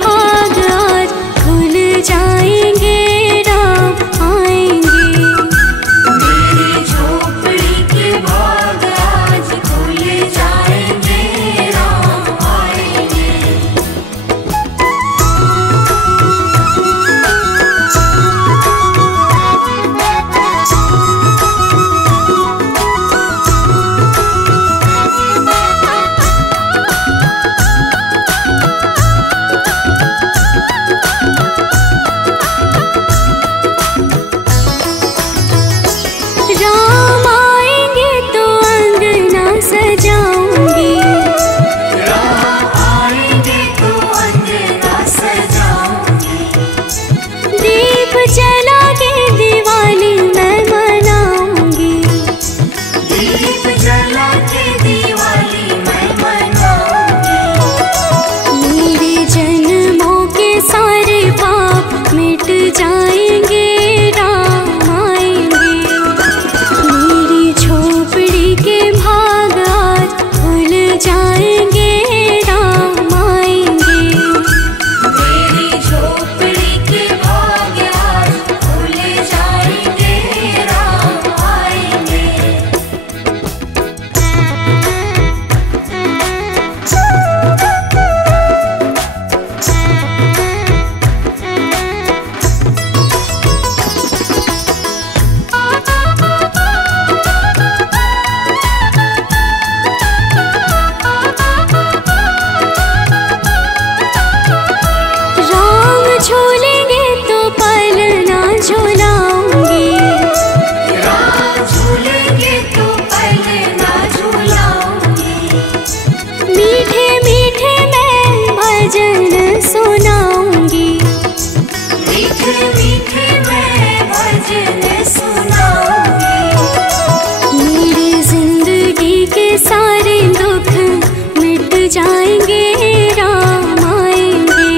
भाग आज खुल जाएंगे, राम आएंगे। मेरी झोपड़ी के भाग आज खुल जाएंगे, राम आएंगे। राम आएंगे तो अंगना सजाऊंगी, राम आएंगे तो अंगना सजाऊंगी। दीप जला के दिवाली मैं मनाऊंगी, दीप जला के दिवाली मैं मनाऊंगी। मेरे जन्मों के सारे पाप मिट जाएंगे, राम आएंगे। मेरी झोपड़ी के भाग आज खुल जाएंगे, राम आएंगे। मेरी झोपड़ी के भाग आज खुल जाएंगे, राम आएंगे। राम झूलेंगे तो पलना झूलाऊंगी, राम झूलेंगे तो पहले ना झूलाऊंगी। मीठे मीठे मैं भजन सुनाऊंगी, मीठे मीठे मैं भजन सुनाऊंगी। मेरी जिंदगी के सारे दुख मिट जाएंगे, राम आएंगे।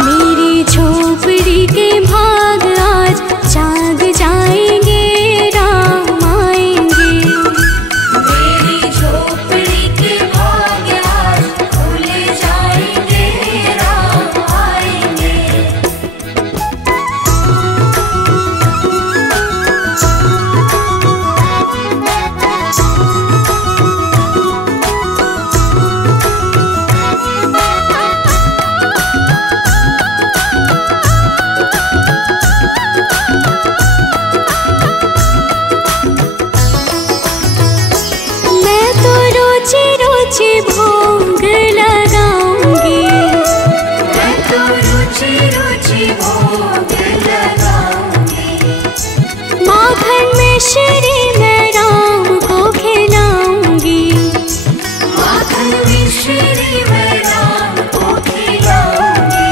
मेरी झोपड़ी के भाग आज जाग जाएंगे, राम आएंगे। मेरी झोपड़ी के भाग आज खुल जाएंगे, राम आएंगे। मैं तो रुचि रुचि भोग लगाऊंगी, मैं तो रुचि रुचि भोग लगाऊंगी। माखन में श्री मैं राम को खिलाऊंगी, माखन मिश्री मैं राम को खिलाऊंगी।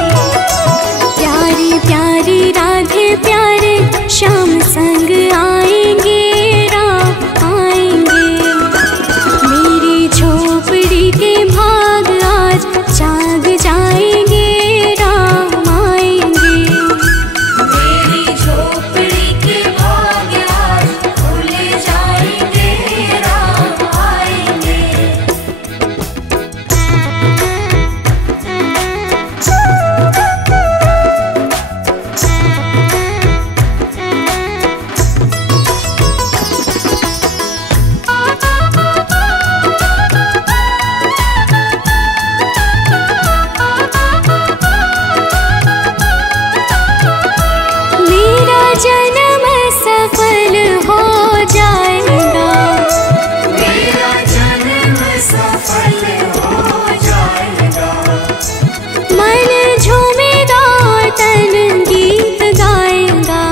प्यारी प्यारी राधे प्यारे श्याम संग आएंगे, राम आएंगे। मेरी झोपड़ी के भाग आज जाग जाएंगे, राम आएंगे। मेरी झोपड़ी के भाग आज खुल जाएंगे, राम आएंगे। मेरा जन्म सफल हो जाएगा, मेरा जन्म सफल हो जाएगा। मन झूमेगा और तन गीत गाएगा।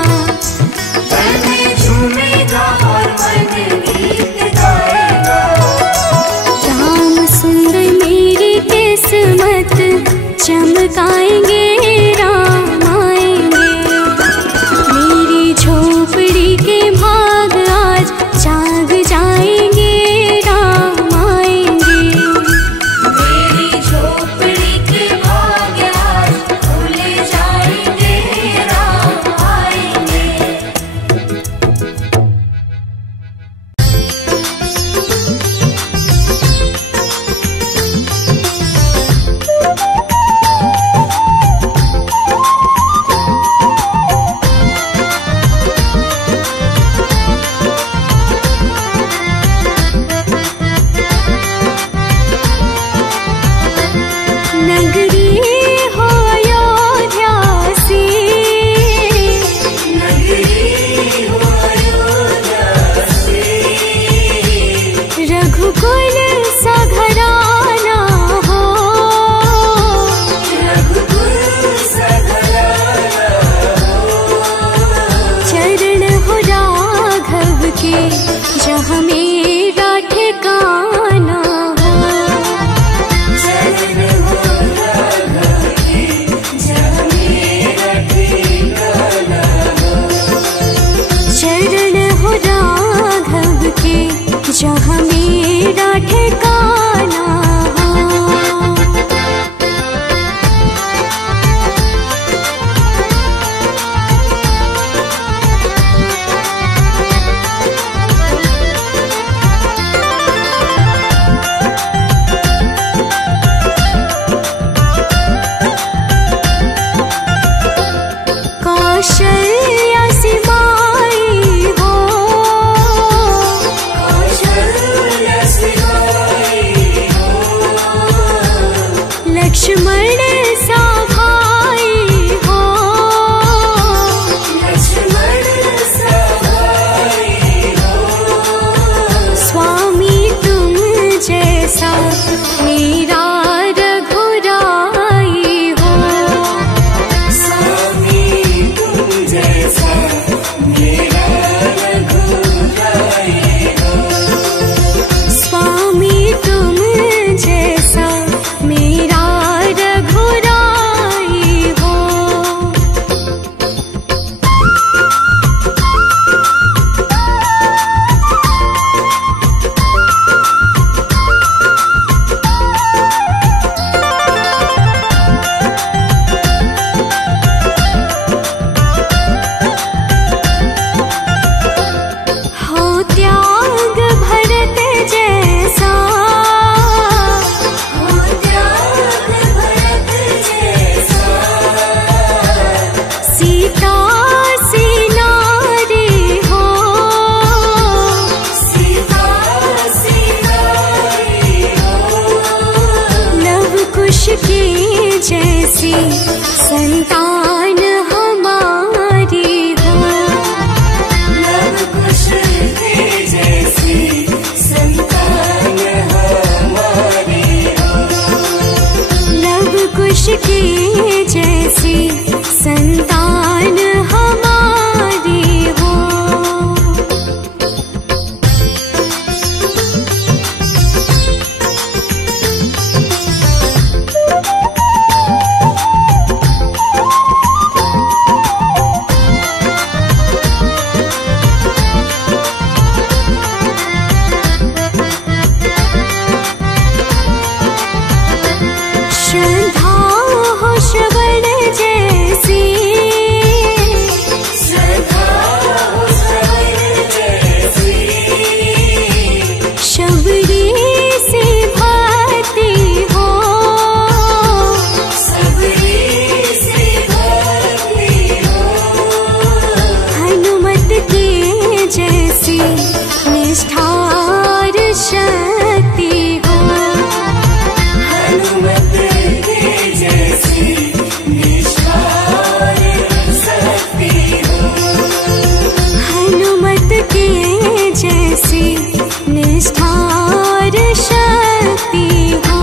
तन झूमेगा और मन गीत गाएगा। राम सुंदर मेरी किस्मत चमकाएंगे, राम आएंगे। मेरी झोपड़ी के भाग आज जाग जाएंगे, राम आएंगे। मेरी झोपड़ी के भाग आज खुल जाएंगे, राम आएंगे। जैसी संतान हमारी हो। लव कुश की जैसी संतान हमारी हो। लव कुश की जैसी संतान हमारी हो। श्रद्धा हो श्रवण जैसी, श्रद्धा हो श्रवण जैसी। शबरी से भक्ति हो। सबरी से भक्ति हो। हनुमत के जैसी निष्ठार शक्ति हो। हनुमत के जैसी निष्ठार शक्ति हो। हनुमत के जैसी निष्ठार शक्ति हो।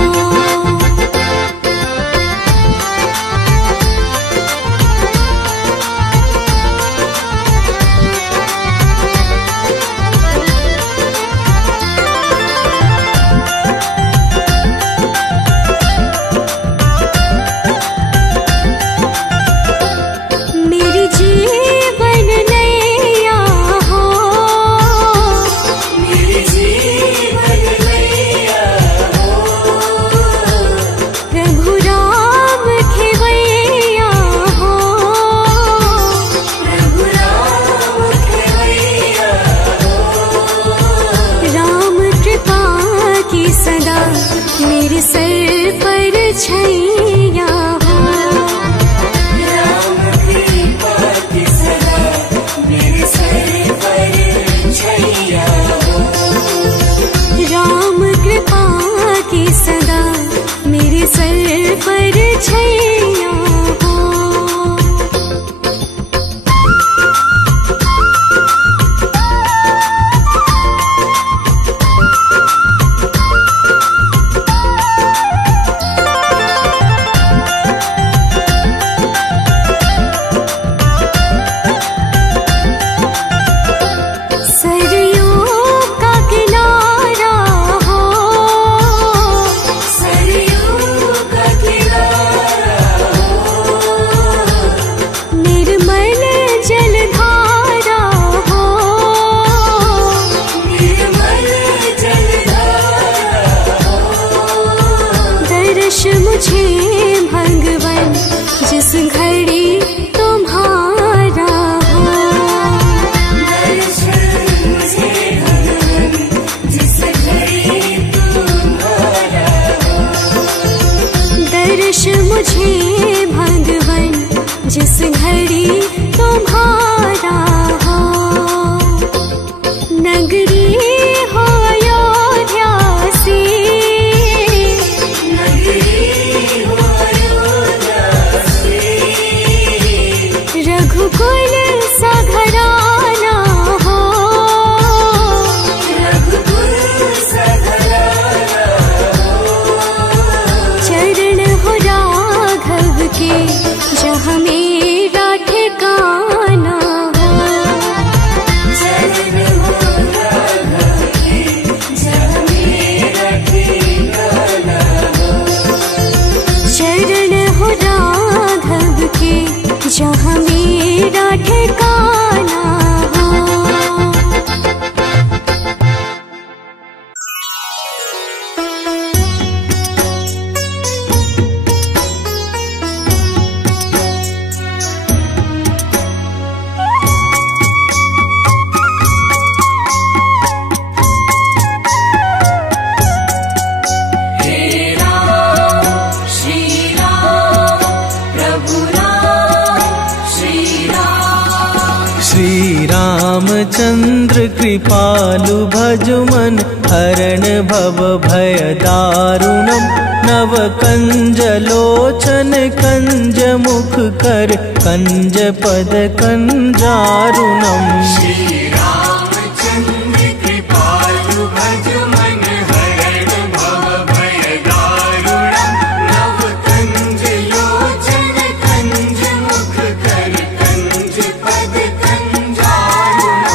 रामचंद्र कृपालु भजुमन हरण भव भय दारुणम नव कंज लोचन कंज मुख कर कंज पद कंजारुणम श्री रामचंद्र कृपालु भजुमन हरण भव भय दारुणम नव कंज लोचन कंज मुख कर कंज पद कंजारुणम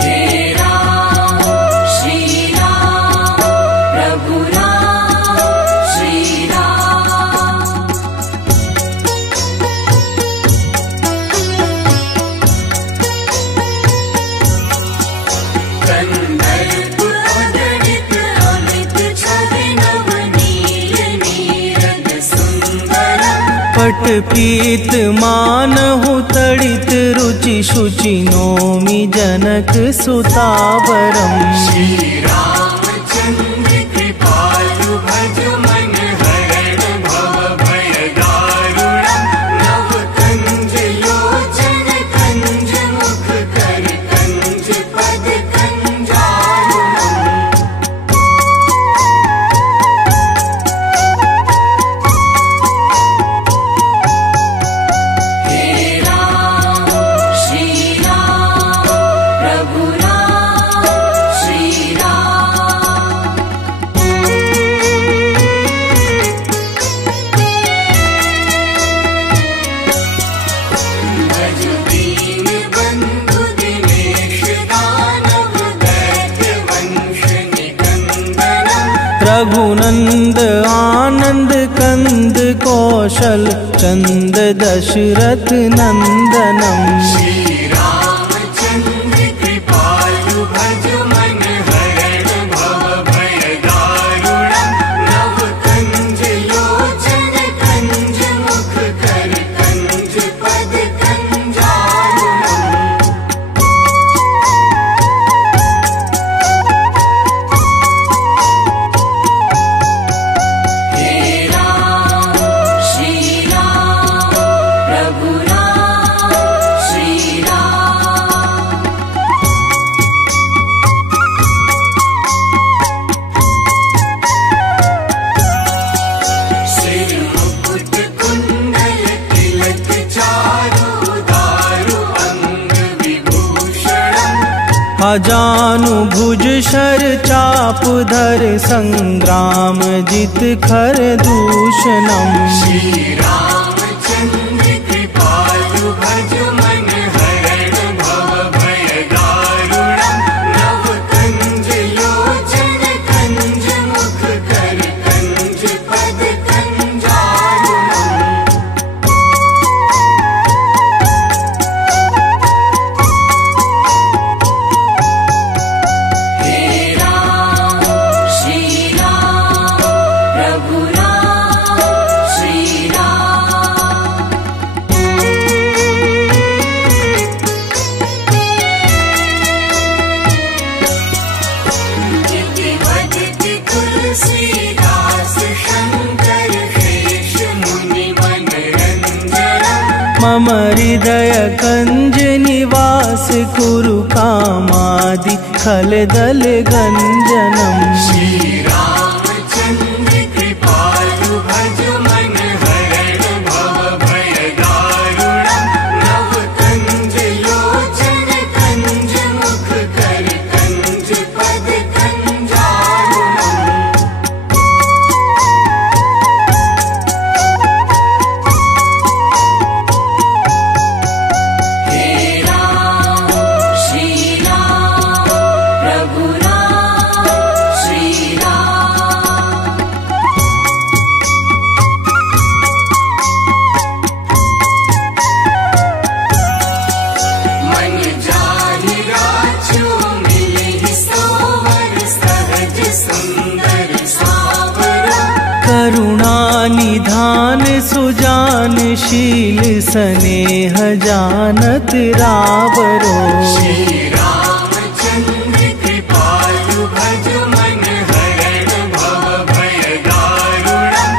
हे राम श्री राम प्रभु राम श्री राम कंदर्प उदरित अमित छवि नवनील नीरद सुंदरम पट पीत मानहु तड़ित रुचि शुचि नोमि जनक सुतावरम श्री रामचंद्र कृपालु भजुमन हरण भव भय दारुणम नव कंज लोचन कंज मुख कर कंज पद कंजारुणम हे राम श्री राम प्रभु राम श्री राम भज दीन बंधु दिनेश दानव दैत्य वंश निकंदनम रघुनंद आनंद कंद कौशल चंद दशरथ नंदनम श्री रामचंद्र कृपालु भजुमन हरण भव भय दारुणम नव कंज लोचन कंज मुख कर कंज पद कंजारुणम हे राम श्री राम प्रभु राम श्री राम सिर मुकुट कुंडल तिलक चारु दारु अंग विभूषणम अजानु भुज शर चाप धर संग्राम जित खर दूषणम श्री रामचंद्र कृपालु भजुमन हरण भव भय दारुणम नव कंज लोचन कंज मुख कर कंज पद कंजारुणम हे राम श्री राम प्रभु राम श्री राम इति वदति तुलसीदास शंकर शेष मुनि मनरंजनम मम हृदय कंज निवास कुरु कामादि खल दल गंजनम श्री रामचंद्र कृपालु भजुमन हरण भव भय दारुणम नव कंज लोचन कंज मुख कर कंज पद कंजारुणम हे राम श्री राम प्रभु राम श्री राम मन जाहि राजो मिलहि सोवर सहज सुंदर सावरा करुणा निधान सुजान शील स्नेह जानत रावरो श्री रामचंद्र कृपालु भजुमन हरण भव भय दारुणम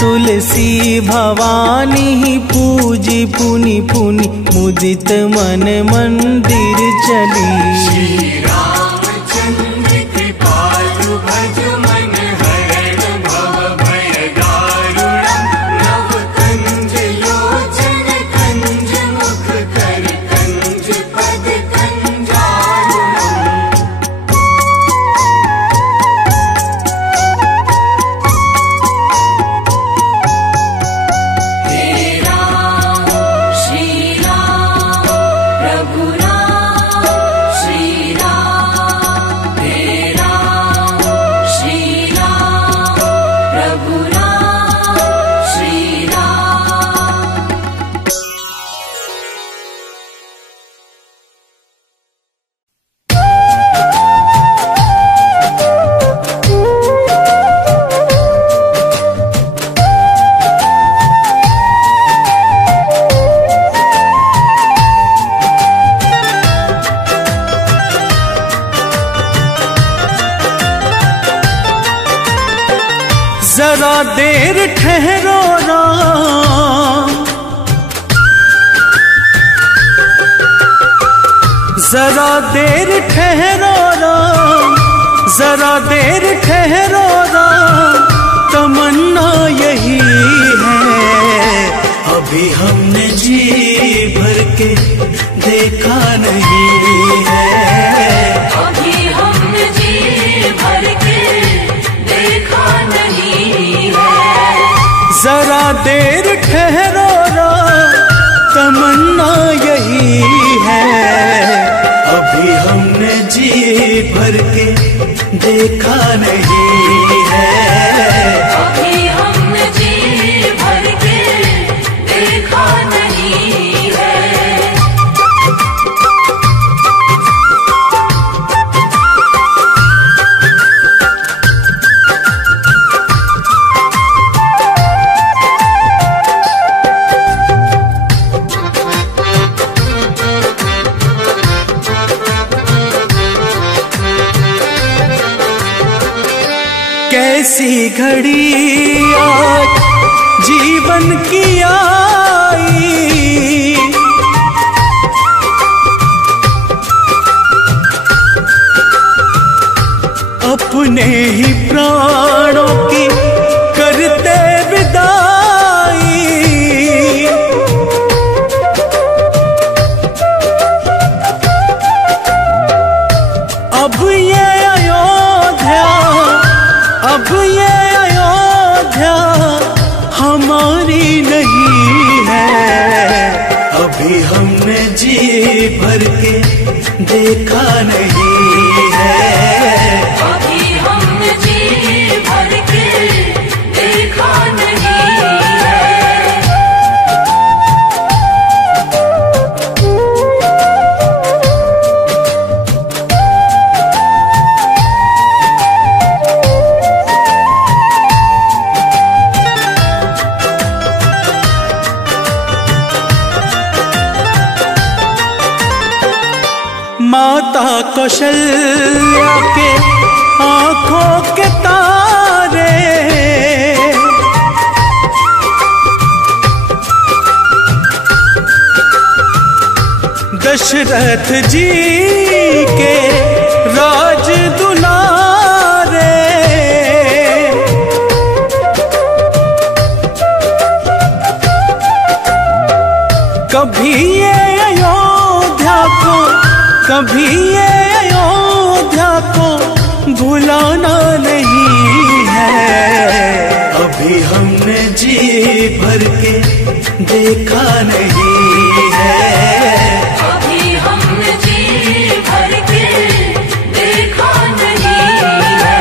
तुलसी भवानी पूजी पुनि पुनि मुदित मन मंदिर चली। श्री रामचंद्र कृपालु भज मन हरण भव भय दारुणम्। नव कंज लोचन कंज मुख कर कंज पद कंजारुणम्। हे राम श्री राम प्रभु राम श्री राम। हे राम श्री राम प्रभु राम श्री राम। जरा देर ठहरो राम, जरा देर ठहरो राम, जरा देर ठहरो राम। तमन्ना यही है अभी हमने जी भर के देखा नहीं है। अभी हमने जी भर के देखा नहीं है। जरा देर ठहरो राम, तमन्ना यही है अभी हमने जी भर के देखा नहीं है। अभी हमने जी भर के देखा नहीं है। कैसी घड़ी आज जीवन की आई, अपने ही प्राणों की करते विदाई। अब ये अयोध्या, अब ये अयोध्या हमारी नहीं है। अभी हमने जी भर के देखा नहीं है। अभी हमने जी भर के देखा नहीं है। माता कौशल्या के आंखों के तारे, दशरथ जी के राज दुलारे। कभी ये अयोध्या को, कभी ये अयोध्या को भुलाना नहीं है। अभी हमने जी भर के देखा नहीं है। अभी हमने जी भर के देखा नहीं है।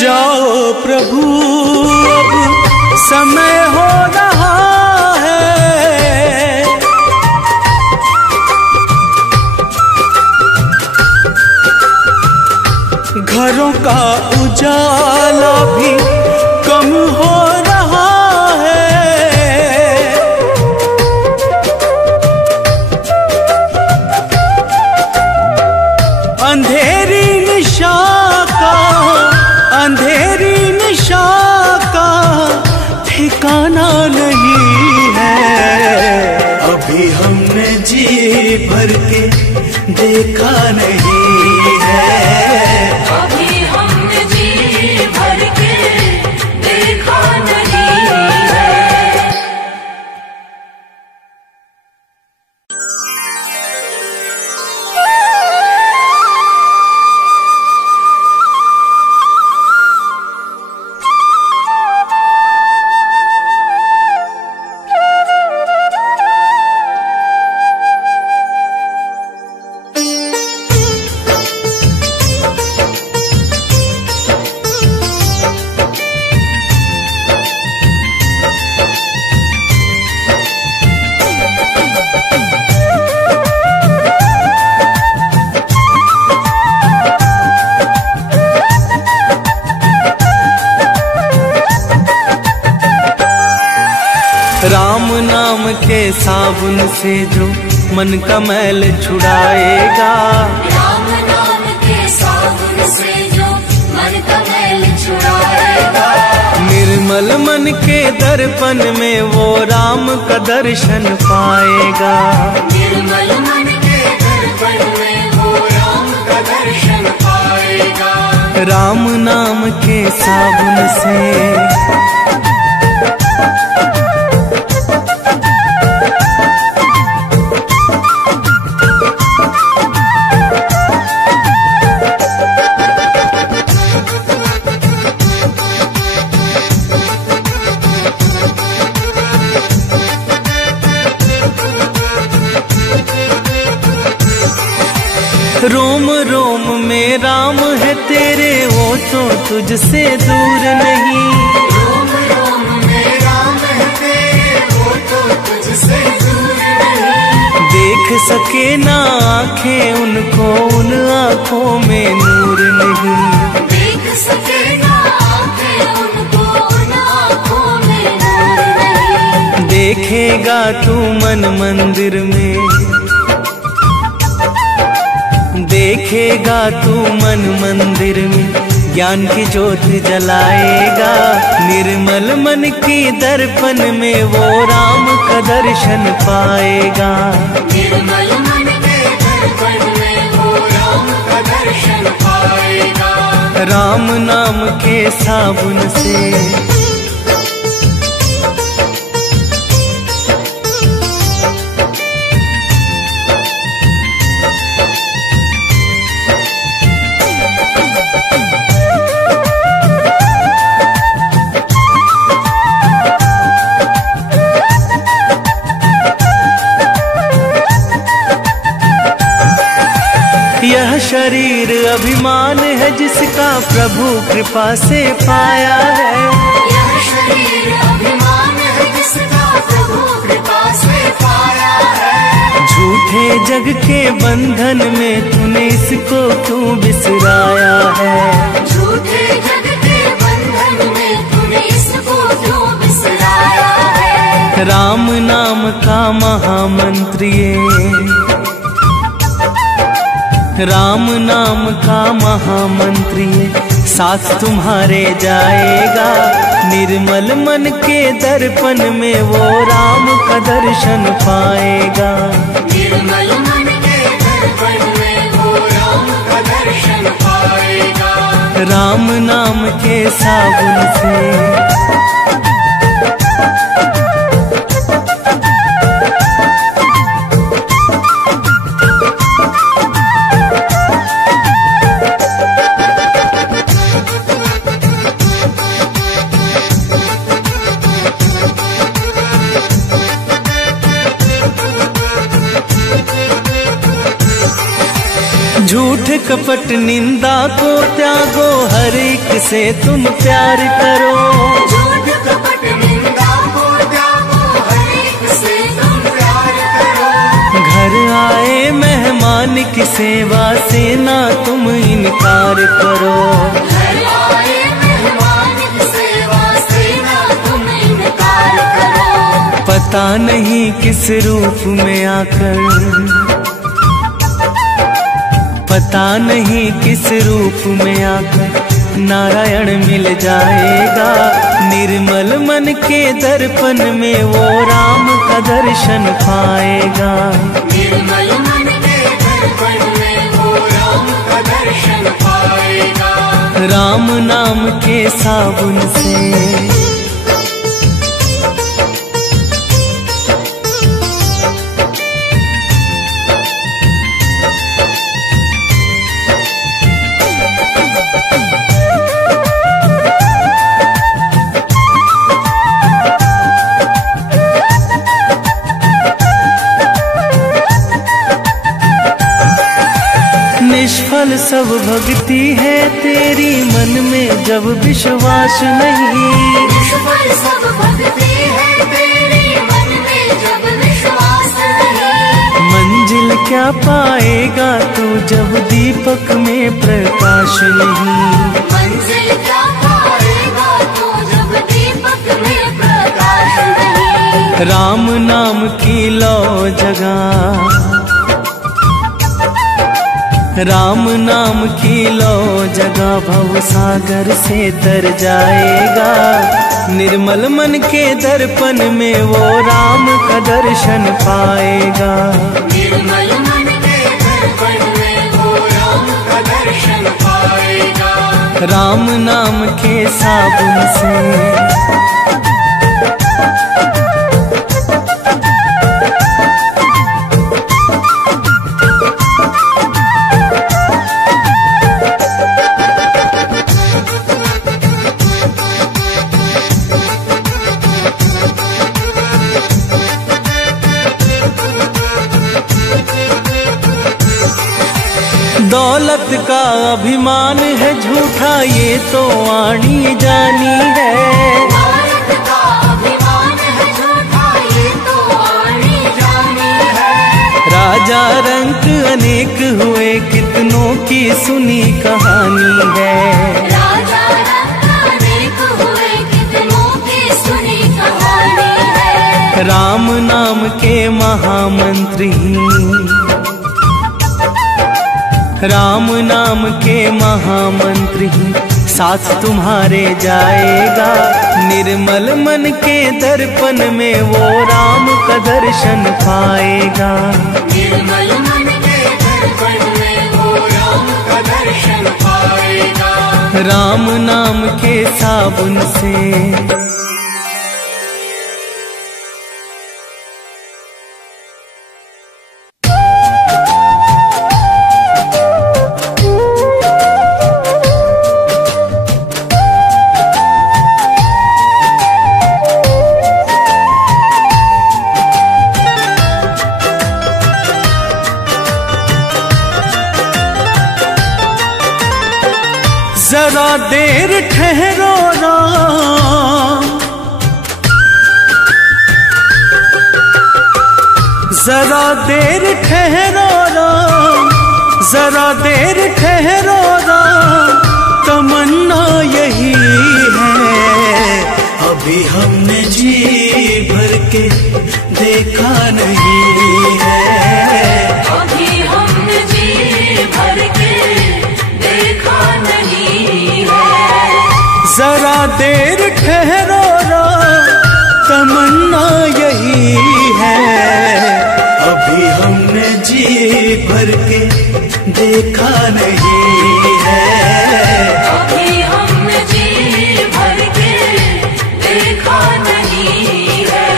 जाओ प्रभु अब समय हो रहा है, घरों का उजाला भी कम हो रहा है। अंधेरी निशा का ठिकाना नहीं है। अभी हमने जी भर के देखा नहीं है। अभी हमने जी भर के देखा नहीं है। राम नाम के साबुन से जो मन का मैल छुड़ाएगा, राम नाम के साबुन से जो मन का मैल छुड़ाएगा। निर्मल मन के दर्पण में वो राम का दर्शन पाएगा। निर्मल मन के दर्पण में वो राम का दर्शन पाएगा। राम नाम के साबुन से रोम रोम में राम है तेरे, वो तो तुझसे दूर नहीं। रोम रोम में राम है तेरे, वो तो तुझसे दूर नहीं। देख सके ना आँखें उनको, उन आँखों में नूर नहीं। देख सके ना आँखें उनको, उन आँखों में नूर नहीं। देखेगा तू मन मंदिर में, देखेगा तू मन मंदिर में, ज्ञान की ज्योत जलाएगा। निर्मल मन की दर्पण में वो राम का दर्शन पाएगा। निर्मल मन के दर्पण में वो राम का दर्शन पाएगा। राम नाम के साबुन से यह शरीर अभिमान है जिसका प्रभु कृपा से पाया है। यह शरीर अभिमान है जिसका प्रभु कृपा से पाया है। झूठे जग के बंधन में तूने इसको क्यों बिसराया है। झूठे जग के बंधन में तूने इसको क्यों बिसराया है। राम नाम का महामंत्र ये, राम नाम का महामंत्र ये साथ तुम्हारे जाएगा। निर्मल मन के दर्पण में वो राम का दर्शन पाएगा। निर्मल मन के दर्पण में वो राम का दर्शन पाएगा। राम नाम के साबुन से झूठ कपट निंदा को त्यागो, हर एक से तुम प्यार करो। झूठ कपट निंदा को त्यागो, हर एक से तुम प्यार करो। घर आए मेहमान मेहमान की सेवा से ना तुम इनकार करो। घर आए मेहमान की सेवा से ना तुम इनकार करो। पता नहीं किस रूप में आकर, पता नहीं किस रूप में आकर नारायण मिल जाएगा। निर्मल मन के दर्पण में वो राम का दर्शन पाएगा। निर्मल मन के दर्पण में वो राम का दर्शन पाएगा। राम नाम के साबुन से निष्फल सब भक्ति है तेरी, मन में जब विश्वास नहीं। निष्फल सब भक्ति है तेरी, मन में जब विश्वास नहीं। मंजिल क्या पाएगा तू जब दीपक में प्रकाश नहीं। मंजिल क्या पाएगा तू जब दीपक में प्रकाश नहीं। राम नाम की लो जगह, राम नाम की लो जगह भव सागर से तर जाएगा। निर्मल मन के दर्पण में वो राम का दर्शन पाएगा। निर्मल मन के दर्पण में वो राम का दर्शन पाएगा। राम नाम के साबुन से दौलत का अभिमान है झूठा ये तो आनी जानी है। दौलत का अभिमान है झूठा ये तो आनी जानी है। राजा रंक अनेक हुए कितनों की सुनी कहानी है। राजा रंक अनेक हुए कितनों की सुनी कहानी है। राम नाम के महामंत्री, राम नाम के महामंत्री साथ तुम्हारे जाएगा। निर्मल मन के दर्पण में वो राम का दर्शन पाएगा। निर्मल मन के दर्पण में वो राम का दर्शन पाएगा। राम नाम के साबुन से जरा देर ठहरो राम, जरा देर ठहरो राम, जरा देर ठहरो राम। तमन्ना यही है अभी हमने जी भर के देखा नहीं है। अभी हमने जी भर के देखा नहीं है। जरा देर ठहरो राम, तमन्ना यही है अभी हमने जी भर के देखा नहीं है। अभी हमने जी भर के देखा नहीं है।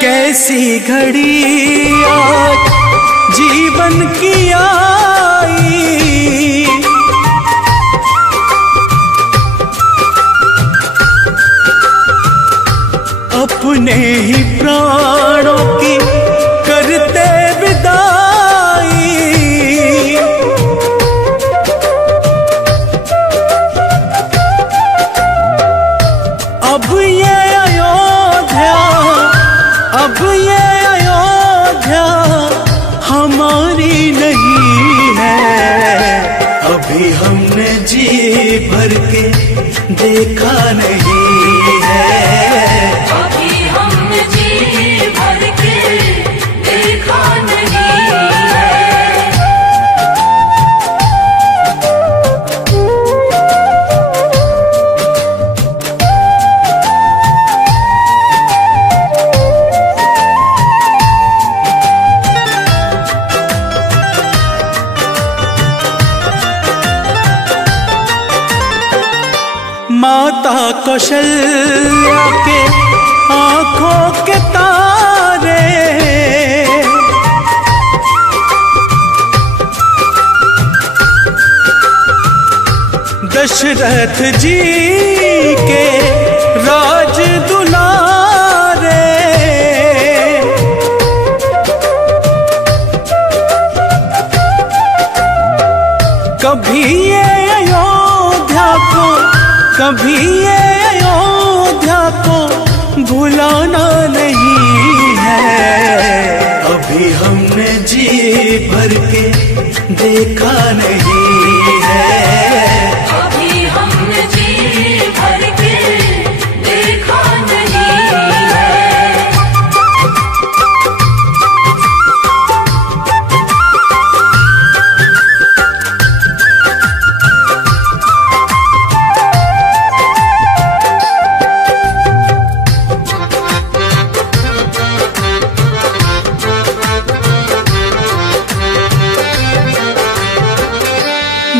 कैसी घड़ी आज जीवन की आई, अपने ही प्राणों की करते विदाई। अब ये अयोध्या हमारी नहीं है। अभी हमने जी भर के देखा नहीं है। अभी हमने जी भर के देखा नहीं है। माता कौशल्या के आंखों के तारे, दशरथ जी के राज दुलारे, कभी ये अयोध्या को भुलाना नहीं है। अभी हमने जी भर के देखा नहीं है। अभी हमने जी भर के देखा नहीं है।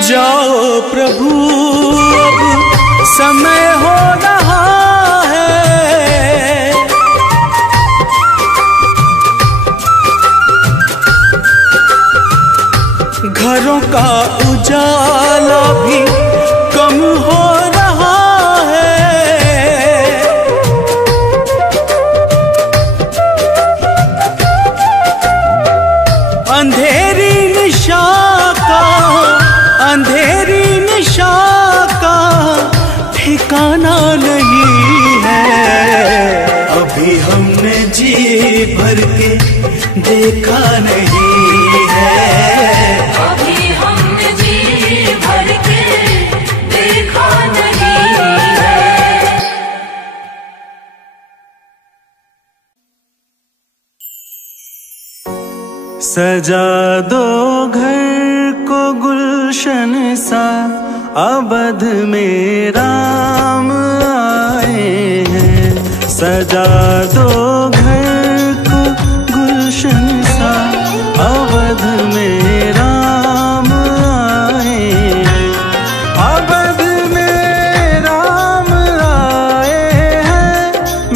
जाओ प्रभु अब समय हो रहा है। घरों का उजाला भी कम हो रहा है। अंधेरी निशा का ठिकाना नहीं है। अभी हमने जी भर के देखा नहीं है। अभी हमने जी भर के देखा नहीं है। सजा दो घर को गुलशन सा, अवध में राम आए हैं। सजा दो घर को गुलशन सा, अवध में राम आए हैं। अवध में राम आए हैं,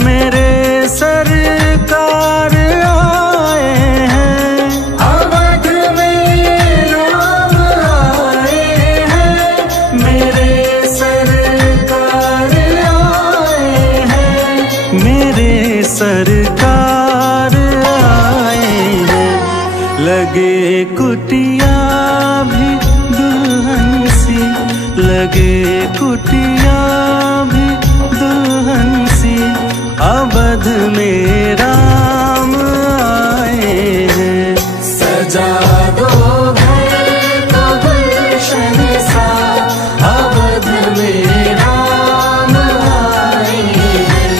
मेरे सरकार आए हैं। अवध में राम आए हैं, मेरे सरकार आए हैं। मेरे सरकार आए हैं। लगे कुटिया भी दुल्हन सी, लगे कुटिया भी दुल्हन सी, अवध में राम आए हैं। सजा दो घर को गुलशन सा, अवध में राम आए हैं।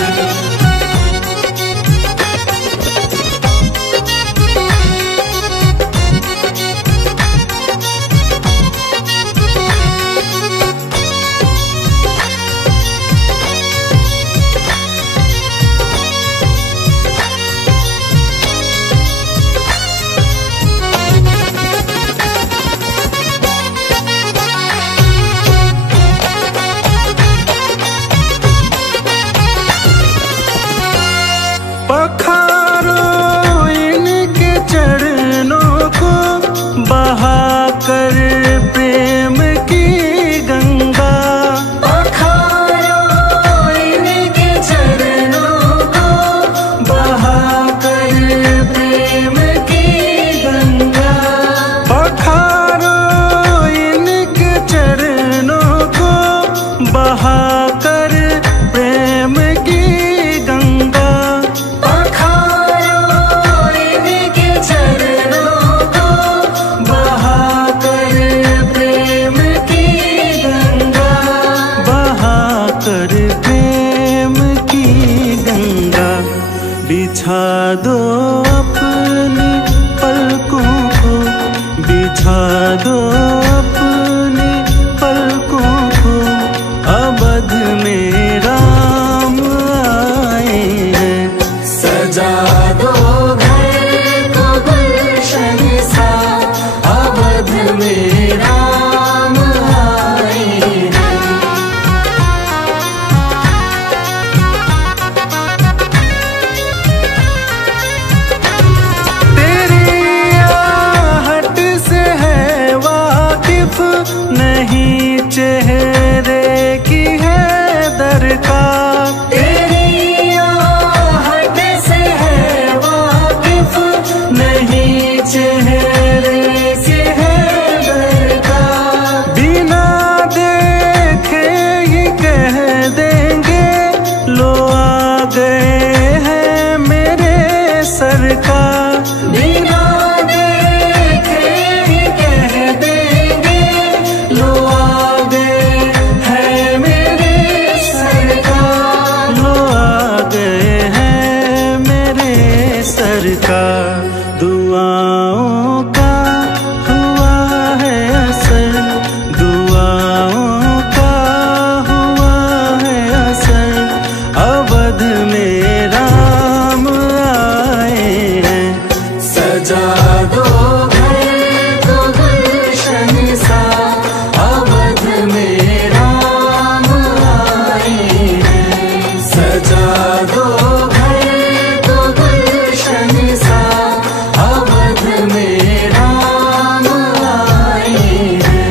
बिछा दो अपनी पलकों को, बिछा दो अपनी पलकों को, अवध में राम आए हैं। सजा दो घर को गुलशन सा, अवध में राम आए हैं। तेरी आहट से है वाकिफ नहीं चेहरे की है दरकार। तेरी आहट से है वाकिफ नहीं चेहरे से है दरकार। बिना देखे ही कह देंगे लो आ गए हैं मेरे सरकार। बिना देखे ही कह देंगे लो आ गए हैं मेरे सरकार। लो आ गए हैं मेरे सरकार। दुआओं का हुआ है असर, दुआओं का हुआ है असर, अवध में राम आए हैं। सजा दो घर को गुलशन सा, अवध में राम आए हैं। सजा दो घर को गुलशन सा, अवध में राम आए हैं।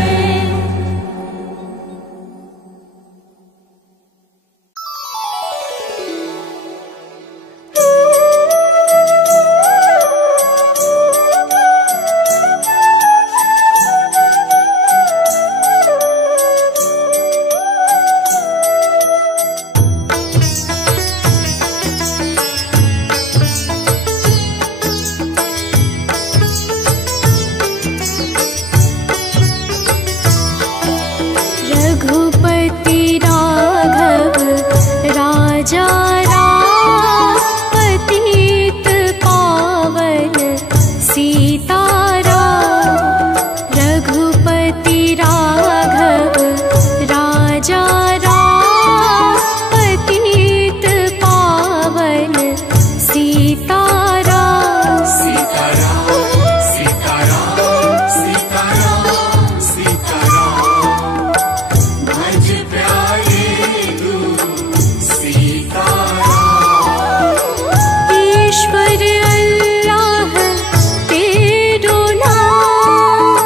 रघुपति राघव राजा राम, पतित पावन सीताराम। रघुपति राघव राजा राम, पतित पावन सीताराम। सीताराम सीताराम सीताराम सीताराम, भज प्यारे तू सीताराम। ईश्वर अल्लाह तेरो नाम,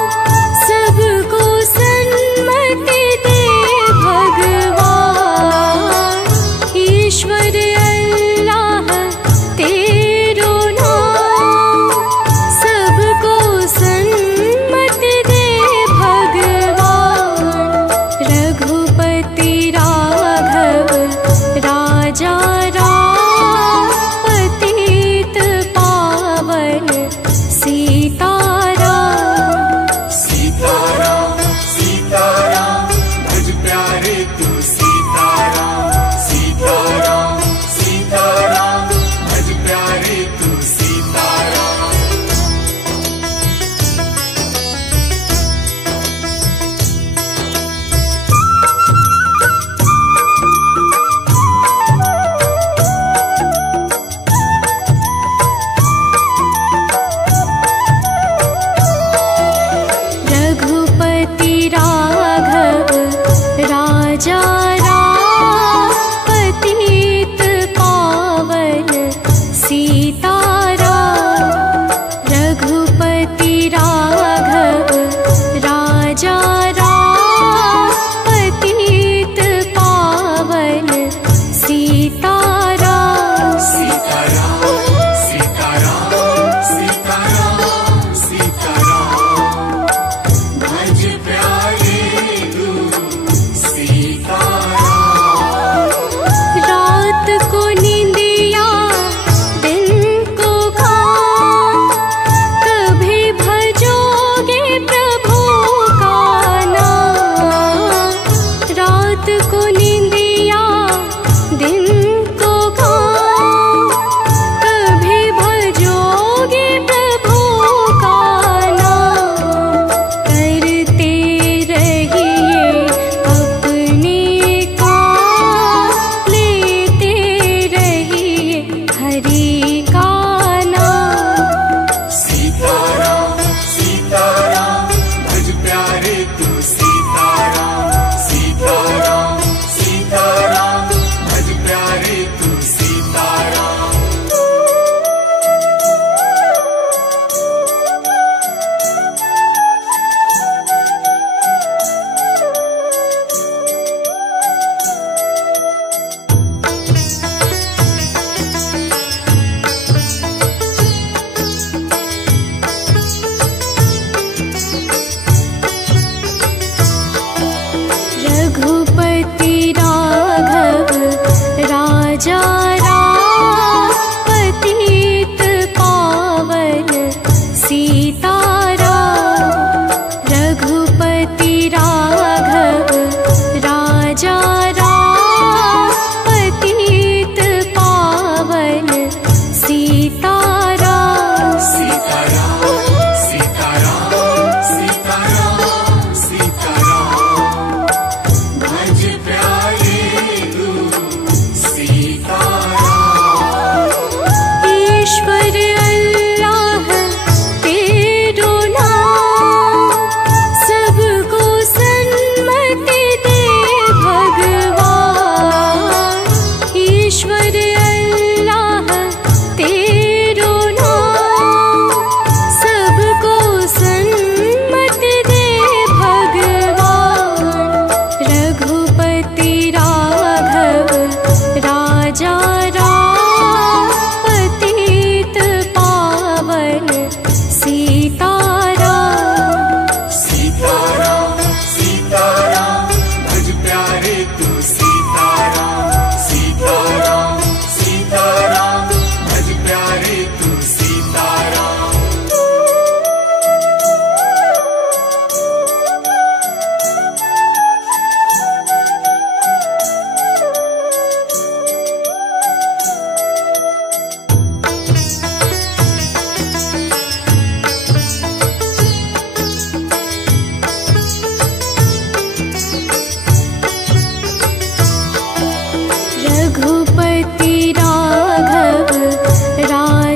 सबको सन्मति दे भगवान। ईश्वर अल्लाह तेरो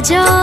जा